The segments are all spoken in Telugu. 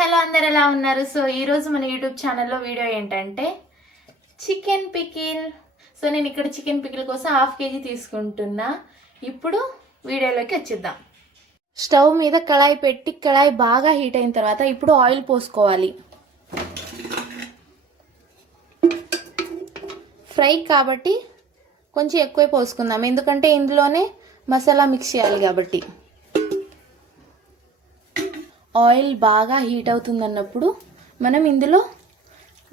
హలో అందరు ఎలా ఉన్నారు? సో ఈరోజు మన యూట్యూబ్ ఛానల్లో వీడియో ఏంటంటే చికెన్ పికిల్. సో నేను ఇక్కడ చికెన్ పికిల్ కోసం 1/2 kg తీసుకుంటున్నా. ఇప్పుడు వీడియోలోకి వచ్చేద్దాం. స్టవ్ మీద కళాయి పెట్టి కళాయి బాగా హీట్ అయిన తర్వాత ఇప్పుడు ఆయిల్ పోసుకోవాలి. ఫ్రై కాబట్టి కొంచెం ఎక్కువే పోసుకుందాం, ఎందుకంటే ఇందులోనే మసాలా మిక్స్ చేయాలి కాబట్టి. ఆయిల్ బాగా హీట్ అవుతుందన్నప్పుడు మనం ఇందులో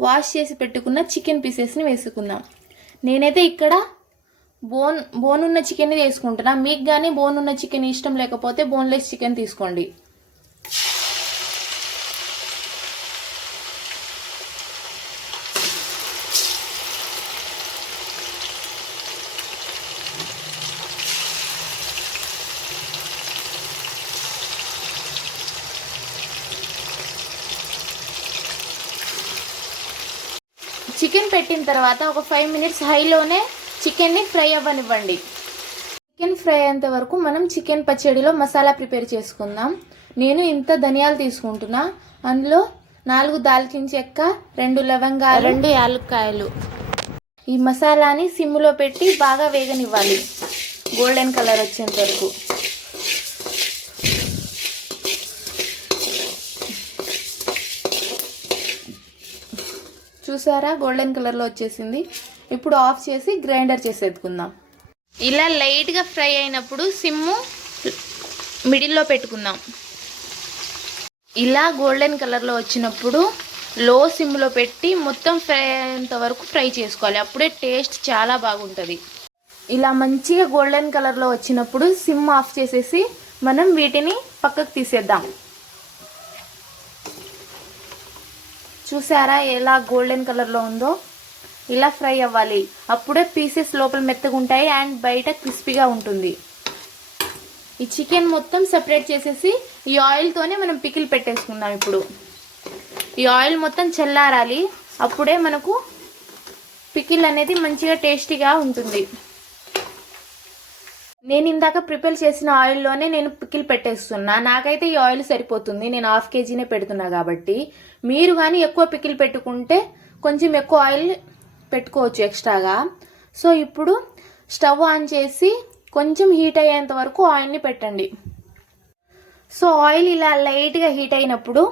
వాష్ చేసి పెట్టుకున్న చికెన్ పీసెస్ని వేసుకుందాం. నేనైతే ఇక్కడ బోన్ ఉన్న చికెన్ వేసుకుంటున్నా. మీకు కానీ బోన్ ఉన్న చికెన్ ఇష్టం లేకపోతే బోన్లెస్ చికెన్ తీసుకోండి. చికెన్ పెట్టిన తర్వాత ఒక 5 minutes హైలోనే చికెన్ని ఫ్రై అవ్వనివ్వండి. చికెన్ ఫ్రై అయ్యేంత వరకు మనం చికెన్ పచ్చడిలో మసాలా ప్రిపేర్ చేసుకుందాం. నేను ఇంత ధనియాలు తీసుకుంటున్నా. అందులో 4 దాల్చిన చెక్క, 2 లవంగాలు, 2 యాలక్కాయలు. ఈ మసాలాని సిమ్లో పెట్టి బాగా వేగనివ్వాలి, గోల్డెన్ కలర్ వచ్చేంత వరకు. చూసారా, గోల్డెన్ కలర్లో వచ్చేసింది. ఇప్పుడు ఆఫ్ చేసి గ్రైండర్ చేసేద్దుకుందాం. ఇలా లైట్గా ఫ్రై అయినప్పుడు సిమ్ము మిడిల్లో పెట్టుకుందాం. ఇలా గోల్డెన్ కలర్లో వచ్చినప్పుడు లో సిమ్లో పెట్టి మొత్తం ఫ్రై అయ్యేంత వరకు ఫ్రై చేసుకోవాలి. అప్పుడే టేస్ట్ చాలా బాగుంటుంది. ఇలా మంచిగా గోల్డెన్ కలర్లో వచ్చినప్పుడు సిమ్ ఆఫ్ చేసేసి మనం వీటిని పక్కకు తీసేద్దాం. చూసారా ఎలా గోల్డెన్ కలర్లో ఉందో? ఇలా ఫ్రై అవ్వాలి. అప్పుడే పీసెస్ లోపల మెత్తగా ఉంటాయి అండ్ బయట క్రిస్పీగా ఉంటుంది. ఈ చికెన్ మొత్తం సెపరేట్ చేసేసి ఈ ఆయిల్తోనే మనం పికిల్ పెట్టేసుకుందాం. ఇప్పుడు ఈ ఆయిల్ మొత్తం చల్లారాలి, అప్పుడే మనకు పికిల్ అనేది మంచిగా టేస్టీగా ఉంటుంది. నేను ఇందాక ప్రిపేర్ చేసిన ఆయిల్లోనే నేను పికిల్ పెట్టేస్తున్నా. నాకైతే ఈ ఆయిల్ సరిపోతుంది, నేను 1/2 kgనే పెడుతున్నా కాబట్టి. మీరు కానీ ఎక్కువ పికిల్ పెట్టుకుంటే కొంచెం ఎక్కువ ఆయిల్ పెట్టుకోవచ్చు ఎక్స్ట్రాగా. సో ఇప్పుడు స్టవ్ ఆన్ చేసి కొంచెం హీట్ అయ్యేంత వరకు ఆయిల్ని పెట్టండి. సో ఆయిల్ ఇలా లైట్గా హీట్ అయినప్పుడు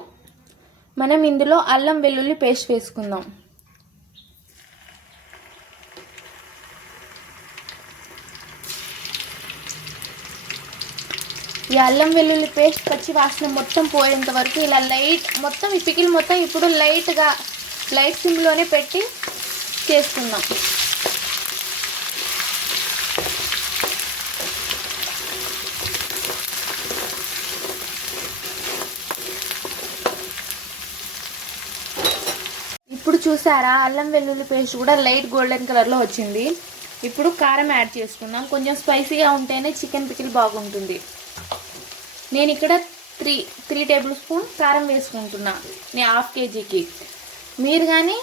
మనం ఇందులో అల్లం వెల్లుల్లి పేస్ట్ వేసుకుందాం. ఈ అల్లం వెల్లుల్లి పేస్ట్ పచ్చి వాసన మొత్తం పోయేంత వరకు ఇలా మొత్తం ఈ పికిల్ మొత్తం ఇప్పుడు లైట్ సిమ్లోనే పెట్టి చేసుకుందాం. ఇప్పుడు చూసారా, అల్లం వెల్లుల్లి పేస్ట్ కూడా లైట్ గోల్డెన్ కలర్లో వచ్చింది. ఇప్పుడు కారం యాడ్ చేసుకుందాం. కొంచెం స్పైసీగా ఉంటేనే చికెన్ పికిల్ బాగుంటుంది. నేను ఇక్కడ 3 టేబుల్ స్పూన్ కారం వేసుకుంటున్నా, నేను 1/2 kgకి. మీరు కానీ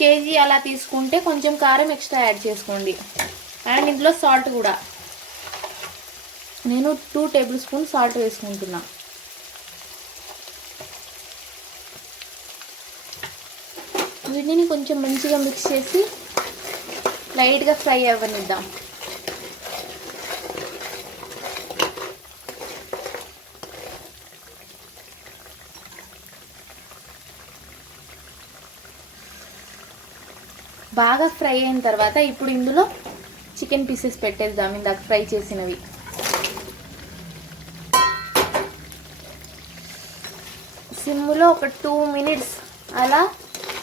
కేజీ అలా తీసుకుంటే కొంచెం కారం ఎక్స్ట్రా యాడ్ చేసుకోండి. అండ్ ఇందులో సాల్ట్ కూడా నేను 2 టేబుల్ స్పూన్ సాల్ట్ వేసుకుంటున్నా. వీటిని కొంచెం మంచిగా మిక్స్ చేసి లైట్గా ఫ్రై అవ్వనిద్దాం. బాగా ఫ్రై అయిన తర్వాత ఇప్పుడు ఇందులో చికెన్ పీసెస్ పెట్టేద్దాం, ఇందాక ఫ్రై చేసినవి. సిమ్లో ఒక 2 minutes అలా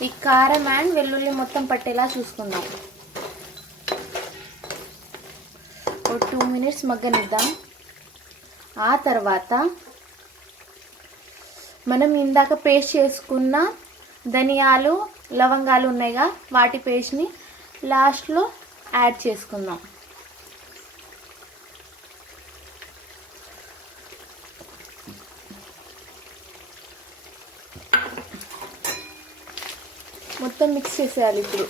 ఈ కారం అండ్ వెల్లుల్లి మొత్తం పట్టేలా చూసుకుందాం. ఒక 2 minutes మగ్గనిద్దాం. ఆ తర్వాత మనం ఇందాక పేస్ట్ చేసుకున్న ధనియాలు, లవంగాలు ఉన్నాయిగా, వాటి పేస్ట్ని లాస్ట్లో యాడ్ చేసుకుందాం. మొత్తం మిక్స్ చేసేయాలి. ఇప్పుడు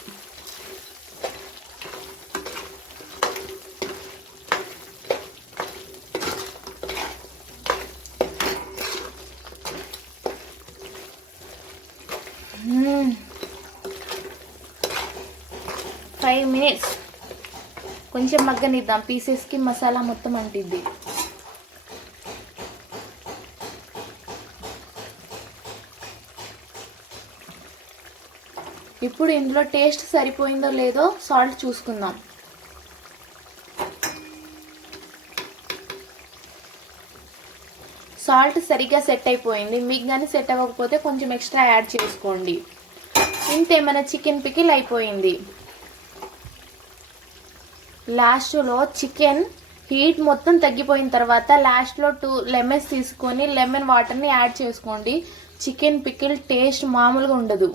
5 minutes కొంచెం మగ్గనిద్దాం, పీసెస్కి మసాలా మొత్తం అంటిద్ది. ఇప్పుడు ఇందులో టేస్ట్ సరిపోయిందో లేదో సాల్ట్ చూసుకుందాం. సాల్ట్ సరిగ్గా సెట్ అయిపోయింది. మీకు కానీ సెట్ అవ్వకపోతే కొంచెం ఎక్స్ట్రా యాడ్ చేసుకోండి. ఇంతే, మన చికెన్ పికిల్ అయిపోయింది. లాస్ట్లో చికెన్ హీట్ మొత్తం తగ్గిపోయిన తర్వాత లాస్ట్లో 2 లెమన్స్ తీసుకొని లెమన్ వాటర్ని యాడ్ చేసుకోండి. చికెన్ పికిల్ టేస్ట్ మామూలుగా ఉండదు.